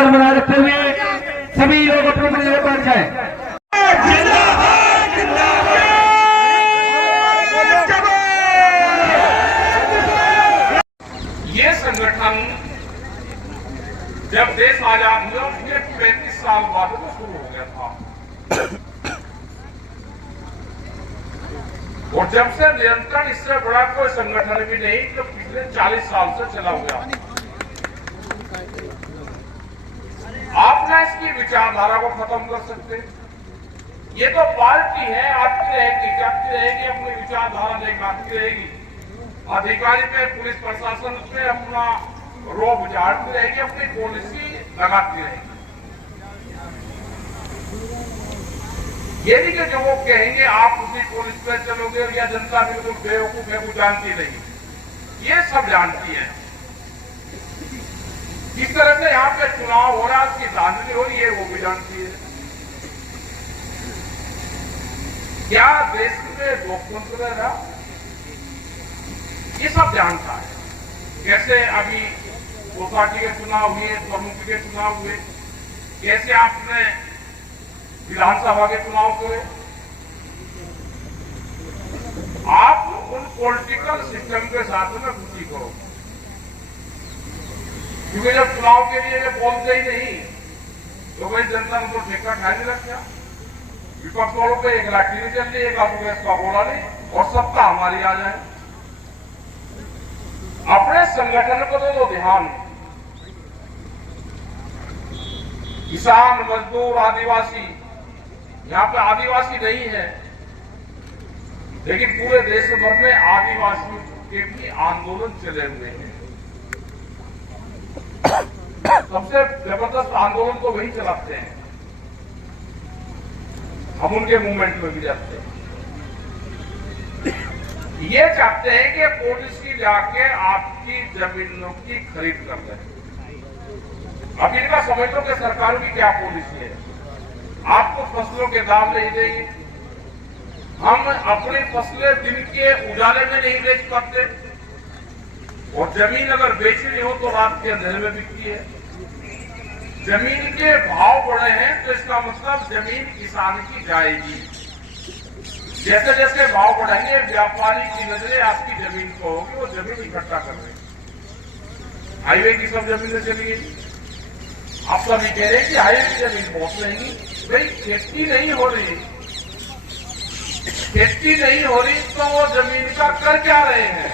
अनुशासन बनाए रखते हुए सभी लोग अपने अपने जगह पर जाएं। ये संगठन जब देश आजाद हुआ उसके 35 साल बाद तो शुरू हो गया था और जब से नियंत्रण इससे बड़ा कोई संगठन भी नहीं तो पिछले 40 साल से चला हुआ। आपने इसकी विचारधारा को खत्म कर सकते। ये तो पार्टी है, आती रहेगी जाती रहेगी, अपनी विचारधारा लेकर रहेगी। अधिकारी पे पुलिस प्रशासन पे अपना रोब झाड़ती रहेगी, अपनी पॉलिसी लगाती रहेगी। ये नहीं कि जो वो कहेंगे आप उसी पुलिस पे चलोगे या जनता बिल्कुल बेवकूफ है वो जानती नहीं। ये सब जानती है। किस तरह से यहाँ पे चुनाव हो रहा है, उसकी धांधली हो रही है, वो भी जानती है। क्या देश में लोकतंत्र है ना, ये सब जानता है। कैसे अभी सोसाइटी के चुनाव हुए, प्रमुख के चुनाव हुए, कैसे आपने विधानसभा के चुनाव हुए। आप उन पॉलिटिकल सिस्टम के साथ में खुशी करो, क्योंकि जब चुनाव के लिए ये बोलते ही नहीं तो भाई जनता ने तो ठेका खा नहीं रखा। विपक्ष वालों पे एक लाठी नहीं चल रही, एक आंसू का बोला नहीं और सत्ता हमारी आ जाए। अपने संगठन को तो ध्यान। किसान, मजदूर, आदिवासी, यहाँ पे आदिवासी नहीं है लेकिन पूरे देश भर में आदिवासियों के भी आंदोलन चले हुए हैं। सबसे जबरदस्त आंदोलन तो वही चलाते हैं, हम उनके मूवमेंट में भी जाते हैं। ये चाहते हैं कि पॉलिसी लाके आपकी जमीनों की खरीद कर लें। अब इनका समझ लो कि सरकारों की क्या पॉलिसी है। आपको फसलों के दाम नहीं देंगे, हम अपनी फसलें दिन के उजाले में नहीं बेच पाते और जमीन अगर बेचनी हो तो रात के अंधेरे में बिकती है। जमीन के भाव बढ़े हैं तो इसका मतलब जमीन किसान की जाएगी। जैसे जैसे भाव बढ़ेंगे व्यापारी की नजरें आपकी जमीन को होगी, वो जमीन इकट्ठा कर रहे हैं। हाईवे की सब जमीनें चली गई। आप सब ये कह रहे हैं कि हाईवे की जमीन बहुत रहेगी। भाई खेती नहीं हो रही, खेती नहीं हो रही तो वो जमीन का कर क्या रहे हैं।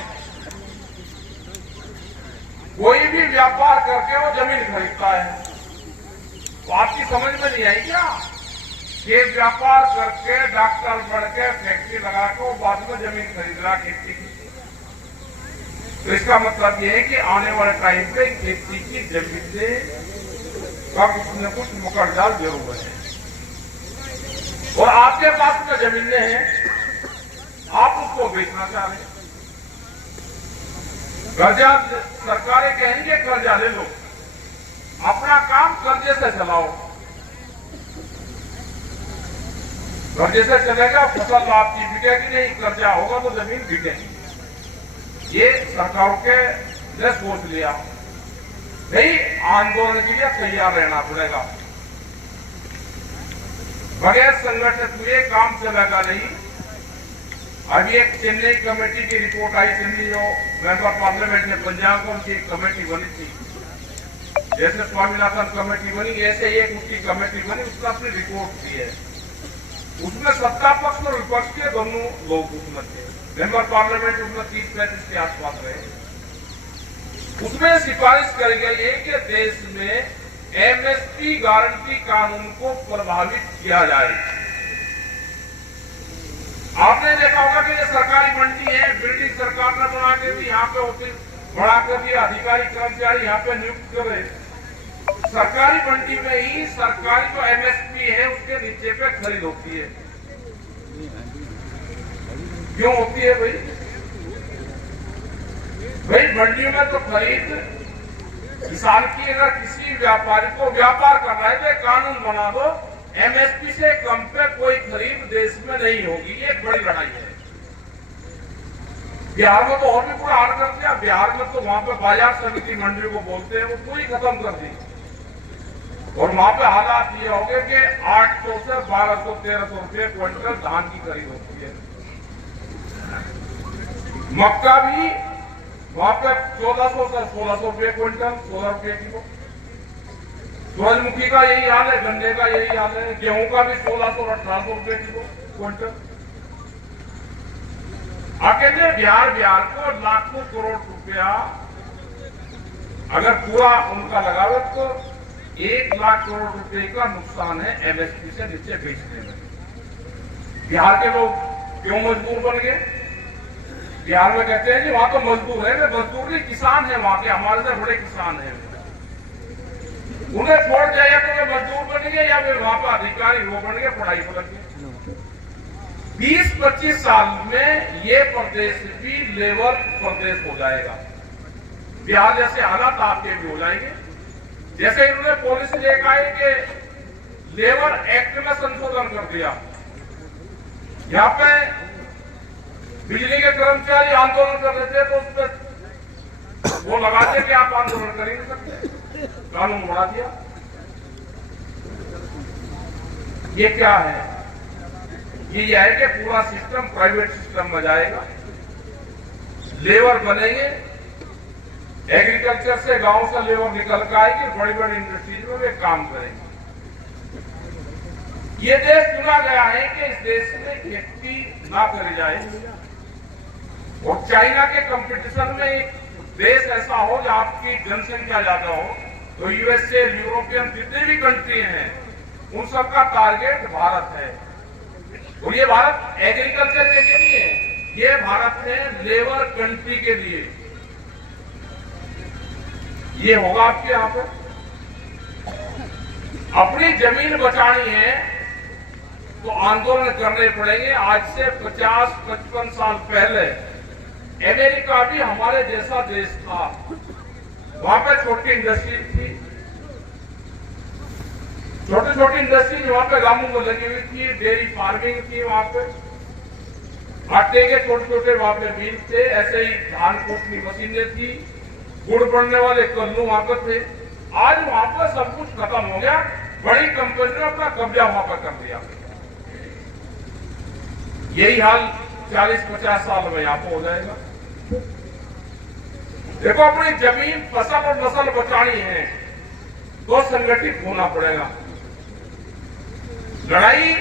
कोई भी व्यापार करके वो जमीन खरीदता है, तो आपकी समझ में नहीं आई क्या? ये व्यापार करके डॉक्टर बढ़ के फैक्ट्री लगा के वो बाद में जमीन खरीद रहा खेती की। तो इसका मतलब ये है कि आने वाले टाइम पे खेती की जमीन से का कुछ न कुछ मुकरदार जरूर है। और आपके पास में जमीनें हैं, आप उसको बेचना चाह रहे हैं। कर्जा सरकारें कहेंगे कर्जा ले लो, अपना काम कर्जे से चलाओ। कर्जे से चलेगा, फसल आपकी बिकेगी नहीं, कर्जा होगा तो जमीन बिकेगी। ये सरकारों के ने सोच लिया। भाई आंदोलन के लिए तैयार रहना पड़ेगा, बगैर संगठित हुए काम चलेगा नहीं। अभी एक चेन्नई कमेटी की रिपोर्ट आई थी, जो मेंबर पार्लियामेंट ने पंजाब को उनकी एक कमेटी बनी थी। जैसे स्वामीनाथन कमेटी बनी ऐसे एक उसकी कमेटी बनी, उसने अपनी रिपोर्ट दी है। उसमें सत्ता पक्ष और विपक्ष के दोनों लोग उसमें थे। मेंबर पार्लियामेंट उसमें 30-35 के आसपास रहे। उसमें सिफारिश करी गई है कि देश में एमएसपी गारंटी कानून को प्रभावित किया जाए। आपने देखा होगा कि ये सरकारी मंडी है, बिल्डिंग सरकार ने बना के दी, यहाँ पे ऑफिस बढ़ा कर दिया, अधिकारी कर्मचारी यहाँ पे नियुक्त कर रहे। सरकारी मंडी में ही सरकारी जो एमएसपी है उसके नीचे पे खरीद होती है। क्यों होती है भाई? भाई मंडियों में तो खरीद किसान की, अगर किसी व्यापारी को व्यापार करना है तो कानून बना दो, एमएसपी से कम पे कोई खरीद देश में नहीं होगी। ये एक बड़ी लड़ाई है। बिहार में तो और भी पूरा हार कर दिया। बिहार में तो वहां पे बाजार समिति मंडी को बोलते हैं, वो पूरी खत्म कर दी। और वहां पे हालात ये हो गए कि 800 से 1200 1300 रुपये क्विंटल धान की खरीद होती है। मक्का भी वहां पे 1400 से 1600 रुपये क्विंटल, 16 रुपये किलो। सूरजमुखी का यही हाल है, गन्ने का यही हाल है, गेहूं का भी 1600 और 1800 रुपये किलो क्विंटल। अकेले बिहार को लाखों करोड़ रुपया अगर पूरा उनका लगावे तो 1 लाख करोड़ रुपए का नुकसान है एमएसपी से नीचे बेचने में। बिहार के लोग क्यों मजदूर बन गए? बिहार में कहते हैं कि वहां तो मजदूर है, वे मजदूर नहीं किसान है, वहां के हमारे से बड़े किसान है। उन्हें छोड़ जाए तो वे मजदूर बन गए या फिर वहां पर अधिकारी वो बन गए, पढ़ाई पर लग गए। 20-25 साल में ये प्रदेश भी लेबर प्रदेश हो जाएगा। बिहार जैसे हालात आपके भी हो जाएंगे। जैसे इन्होंने पॉलिसी लेकर आए कि लेबर एक्ट में संशोधन कर दिया, यहाँ पे बिजली के कर्मचारी आंदोलन कर रहे थे तो उस पर वो लगा दिया कि आप आंदोलन कर ही नहीं सकते, कानून बढ़ा दिया। ये क्या है? ये है कि पूरा सिस्टम प्राइवेट सिस्टम में जाएगा, लेबर बनेंगे, एग्रीकल्चर से गांव से लेबर निकल कर आएगी, बड़ी बड़ी इंडस्ट्रीज में वे काम करेंगे। ये देश चुना गया है कि इस देश में खेती ना करी जाए और चाइना के कंपटीशन में एक देश ऐसा हो जहां आपकी जनसंख्या ज्यादा हो, तो यूएसए, यूरोपियन जितने भी कंट्री हैं उन सबका टारगेट भारत है। और ये भारत एग्रीकल्चर के लिए नहीं है, ये भारत है लेबर कंट्री के लिए। ये होगा आपके यहां पर। अपनी जमीन बचानी है तो आंदोलन करने पड़ेंगे। आज से 50-55 साल पहले अमेरिका भी हमारे जैसा देश था, वहां पर छोटी इंडस्ट्री थी, छोटी छोटी इंडस्ट्री वहां पे गांवों में लगी हुई थी, डेयरी फार्मिंग थी, वहां पे आटे के छोटे छोटे वहां पे मिल थे, ऐसे ही धान कूटने मशीनें थी, गुड़ बनने वाले कल्लू वहां पर थे। आज वहां पर सब कुछ खत्म हो गया, बड़ी कंपनी ने अपना कब्जा वहां पर कर दिया। यही हाल 40-50 साल में यहां पर हो जाएगा। देखो, अपनी जमीन, फसल और नस्ल बचानी है तो संगठित होना पड़ेगा। लड़ाई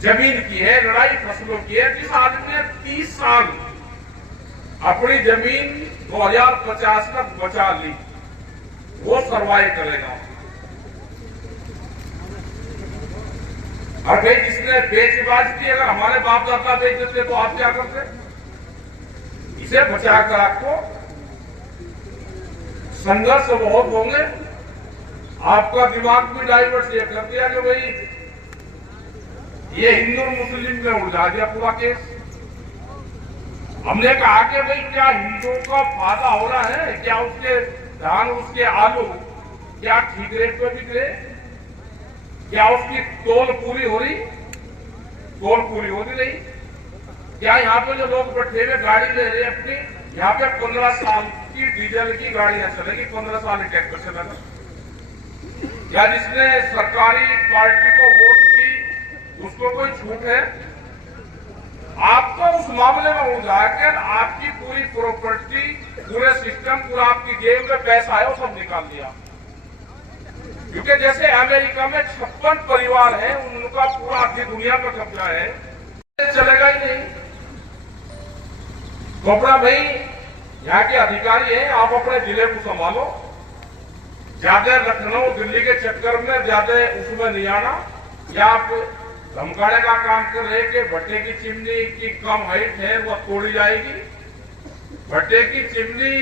जमीन की है, लड़ाई फसलों की है। जिस आदमी ने 30 साल अपनी जमीन 2050 तक बचा ली, वो सर्वाइव करेगा। और भाई जिसने बेचबाज की, अगर हमारे बाप दादा बेच देते तो आप क्या करते? इसे बचा कर आपको संघर्ष बहुत होंगे। आपका दिमाग भी डाइवर्ट ये कर दिया कि भाई ये हिंदू मुस्लिम में उलझा दिया पूरा केस। हमने कहा कि भाई क्या हिंदुओं का फायदा हो रहा है? क्या उसके धान, उसके आलू क्या ठीक रेट पे बिक रहे? क्या उसकी तोल पूरी हो रही? तोल पूरी हो नहीं। क्या यहाँ पे जो लोग बैठे हुए गाड़ी ले रहे अपनी, यहाँ पे 15 साल की डीजल की गाड़ियां चलेगी, 15 साल ट्रैक्टर चलेगा। क्या जिसने सरकारी पार्टी को वोट दी उसको कोई छूट है? आपको उस मामले में उलझाकर आपकी पूरी प्रॉपर्टी, पूरे सिस्टम, पूरा आपकी जेब में पैसा है वो सब निकाल दिया। क्योंकि जैसे अमेरिका में 56 परिवार हैं, उनका पूरा आधी दुनिया पर कब्जा है, चलेगा ही नहीं। तो अपना भाई यहाँ के अधिकारी हैं, आप अपने जिले को संभालो, ज्यादा लखनऊ दिल्ली के चक्कर में ज्यादा उसमें नहीं आना। या आप धमकाने का काम कर रहे कि भट्टे की चिमनी की कम हाइट है वो तोड़ी जाएगी। भट्टे की चिमनी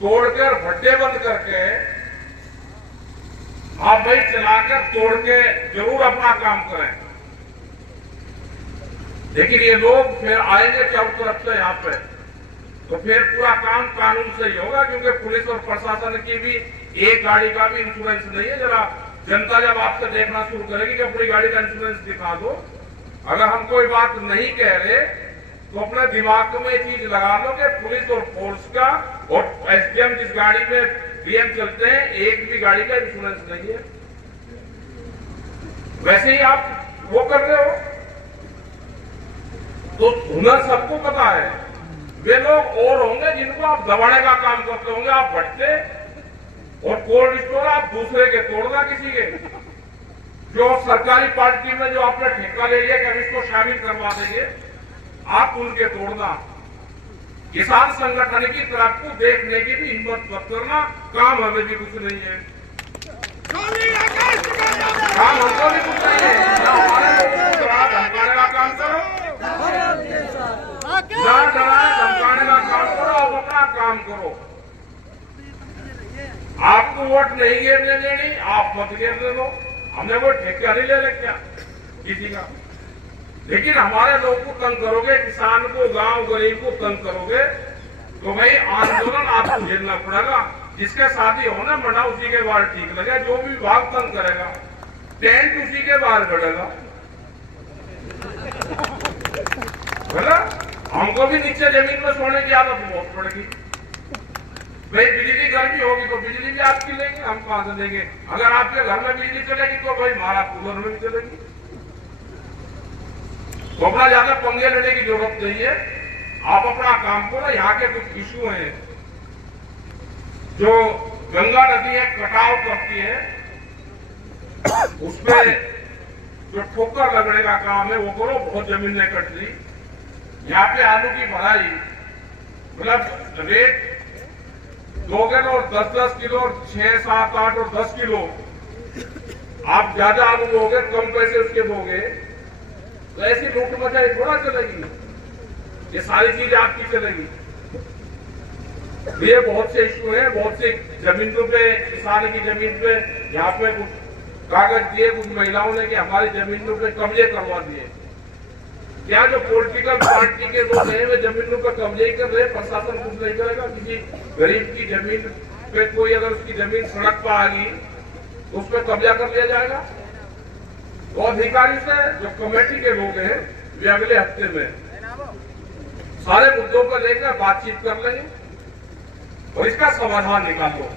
तोड़कर भट्टे बंद करके आप भाई चलाकर तोड़ के जरूर अपना काम करें। लेकिन ये लोग फिर आएंगे चारों तरफ से यहाँ पे, तो फिर पूरा काम कानून से ही होगा। क्योंकि पुलिस और प्रशासन की भी एक गाड़ी का भी इंश्योरेंस नहीं है। जरा जनता जब आपसे देखना शुरू करेगी कि अपनी गाड़ी का इंश्योरेंस दिखा दो, अगर हम कोई बात नहीं कह रहे तो अपने दिमाग में ये चीज लगा लो कि पुलिस और फोर्स का और एसडीएम जिस गाड़ी में डीएम चलते हैं, एक भी गाड़ी का इंश्योरेंस नहीं है। वैसे ही आप वो कर रहे हो, तो हुनर सबको पता है। वे लोग और होंगे जिनको आप दबाने का काम करते होंगे, आप भटके और कोल्ड स्टोर आप दूसरे के तोड़ना, किसी के जो सरकारी पार्टी में जो आपने ठेका ले लिया कि हम इसको शामिल करवा देंगे, आप उनके तोड़ना। किसान संगठन की तरफ को देखने की भी हिम्मत मत करना, काम हमें भी कुछ नहीं है, काम हमको भी कुछ नहीं है। हमारे लोगों को डरा धमकाने का काम करो, ना डराए धमकाने का काम करो, आप अपना काम करो। आपको वोट नहीं गिरने देनी, आप मत गिरने दो, हमने कोई ठेका नहीं ले रखा किसी का। लेकिन हमारे लोग को तंग करोगे, किसान को, गांव गरीब को तंग करोगे, तो भाई आंदोलन आपको झेलना पड़ेगा। जिसके शादी हो ना मना, उसी के बाहर ठीक लगे। जो भी विभाग तंग करेगा, टेंट उसी के बाहर गड़ेगा, बोला। हमको भी नीचे जमीन में सोने की आदत बहुत पड़ेगी। भाई बिजली गर्मी होगी तो बिजली भी आपकी लेंगे, हम कहां से देंगे? अगर आपके घर में बिजली चलेगी तो भाई हमारा कूलर में भी चलेगी। तो अपना ज्यादा पंगे लेने की जरूरत नहीं है, आप अपना काम करो। यहाँ के कुछ इश्यू हैं, जो गंगा नदी है कटाव करती है, उसमें जो ठोकर लगने का काम है वो करो। बहुत जमीन ने कट ली। यहाँ पे आलू की भराई, मतलब रेट दोगे तो 10-10 किलो, 6, 7, 8 और 10 किलो आप ज्यादा आलू दोगे, कम पैसे उसके दोगे, तो ऐसी लूट मचाई थोड़ा चलेगी। ये सारी चीज आपकी चलेगी। ये बहुत से इश्यू है, बहुत से जमीनों पे, किसान की जमीन पे यहाँ पे कुछ कागज दिए कुछ महिलाओं ने कि हमारी जमीनों पे कब्जे करवा दिए। क्या जो पॉलिटिकल पार्टी के लोग हैं वे जमीनों पर कब्जे ही कर रहे, प्रशासन कुछ नहीं करेगा? किसी गरीब की जमीन पे कोई अगर उसकी जमीन सड़क पर आ गई तो उस पर कब्जा कर लिया जाएगा। तो अधिकारी से जो कमेटी के लोग हैं वे अगले हफ्ते में सारे मुद्दों पर लेकर बातचीत कर लेंगे और इसका समाधान निकालो।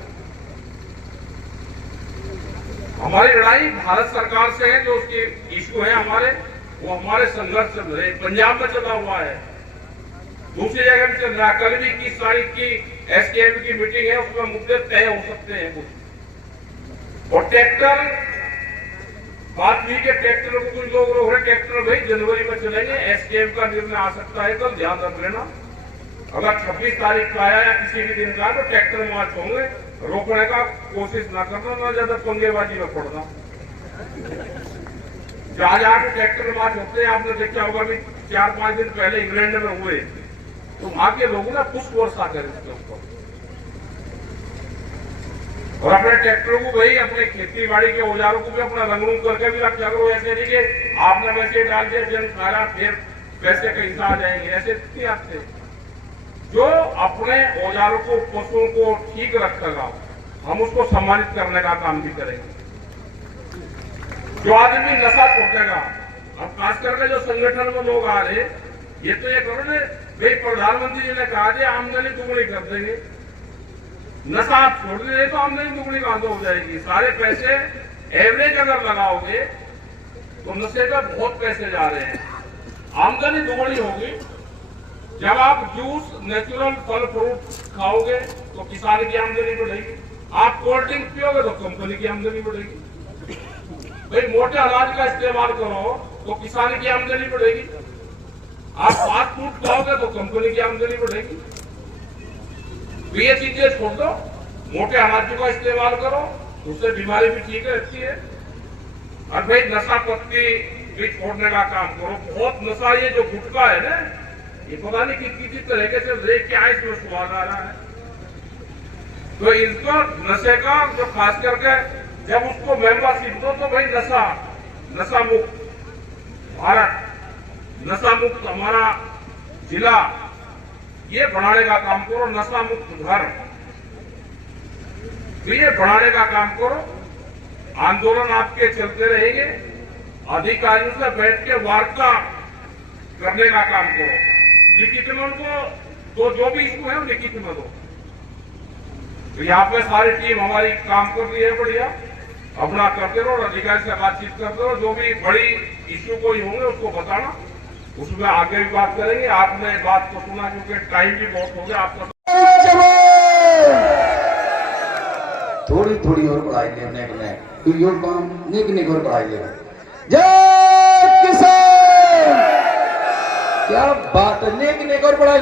हमारी लड़ाई भारत सरकार से है, जो उसके इश्यू है हमारे, वो हमारे संघर्ष चल रहे। पंजाब में चला हुआ है, दूसरी जगह भी चल रहा है। कल भी 21 तारीख की एसकेएम की मीटिंग है, उसमें मुद्दे तय हो सकते हैं कुछ। और ट्रैक्टर, बात हुई कि ट्रैक्टर को कुछ लोग रोक रहे, ट्रैक्टर भाई जनवरी में चलेंगे, एसकेएम का निर्णय आ सकता है, कल ध्यान रख लेना। अगर 26 तारीख का आया या किसी भी दिन का तो ट्रैक्टर मार्च होंगे, रोकने का कोशिश ना करना, ना ज्यादा पंगेबाजी में पड़ना। जहां जहां ट्रैक्टर मार्च होते हैं, आपने देखा होगा भी 4-5 दिन पहले इंग्लैंड में हुए, तो वहां के लोगों ने पुष्प वर्षा करे इसके ऊपर। और अपने ट्रैक्टरों को भाई, अपने खेती बाड़ी के औजारों को भी अपना रंगरूंग करके भी रखा करो। ऐसे नहीं कि आपने वैसे डाल दिया, जन सारा फिर पैसे कहीं से आ जाएंगे, ऐसे नहीं आते। जो अपने औजारों को, पशुओं को ठीक रखेगा, हम उसको सम्मानित करने का काम भी करेंगे। जो आदमी नशा छोड़ेगा, अब खास करके जो संगठन में लोग आ रहे, ये तो ये करो ना भाई, प्रधानमंत्री जी ने कहा कि आमदनी दुगनी कर देंगे, नशा आप छोड़ दे तो आमदनी दुगनी कहां से हो जाएगी? सारे पैसे एवरेज अगर लगाओगे तो नशे का बहुत पैसे जा रहे हैं। आमदनी दुगनी होगी जब आप जूस, नेचुरल फल फ्रूट खाओगे तो किसान की आमदनी बढ़ेगी। आप कोल्ड ड्रिंक पियोगे तो कंपनी की आमदनी बढ़ेगी। भाई मोटे अनाज का इस्तेमाल करो तो किसान की आमदनी बढ़ेगी। आप फास्ट फूड खाओगे तो कंपनी की आमदनी बढ़ेगी। तो ये चीजें छोड़ दो, मोटे अनाजों का इस्तेमाल करो, उससे बीमारी भी ठीक रहती है। और भाई नशा पत्ती भी छोड़ने का काम करो। बहुत नशा, ये जो गुटखा है ना, ये पता नहीं किसी तरीके से ले क्या इसमें स्वाद आ रहा है। तो इसको नशे का जो खास करके जब उसको मेंबरशिप दो तो भाई नशा मुक्त भारत, नशा मुक्त हमारा जिला, ये बढ़ाने का काम करो। नशा मुक्त घर, तो ये बढ़ाने का काम करो। आंदोलन आपके चलते रहेंगे। अधिकारियों से बैठ के वार्ता करने का काम करो। लिखित में उनको तो जो भी इशू है वो लिखित में दो। तो यहाँ पे सारी टीम हमारी काम कर रही है बढ़िया, अपना करते रहो, अधिकारी से बातचीत करते रहो, जो भी बड़ी इश्यू कोई होंगे उसको बताना, उसमें आगे भी बात करेंगे। आपने बात को सुना क्योंकि टाइम भी बहुत हो गया आपका। थोड़ी थोड़ी और बढ़ाई लेने को यो काम निक निक और बढ़ाई लेना। जय किसान, क्या बात है, निक निक और बढ़ाई।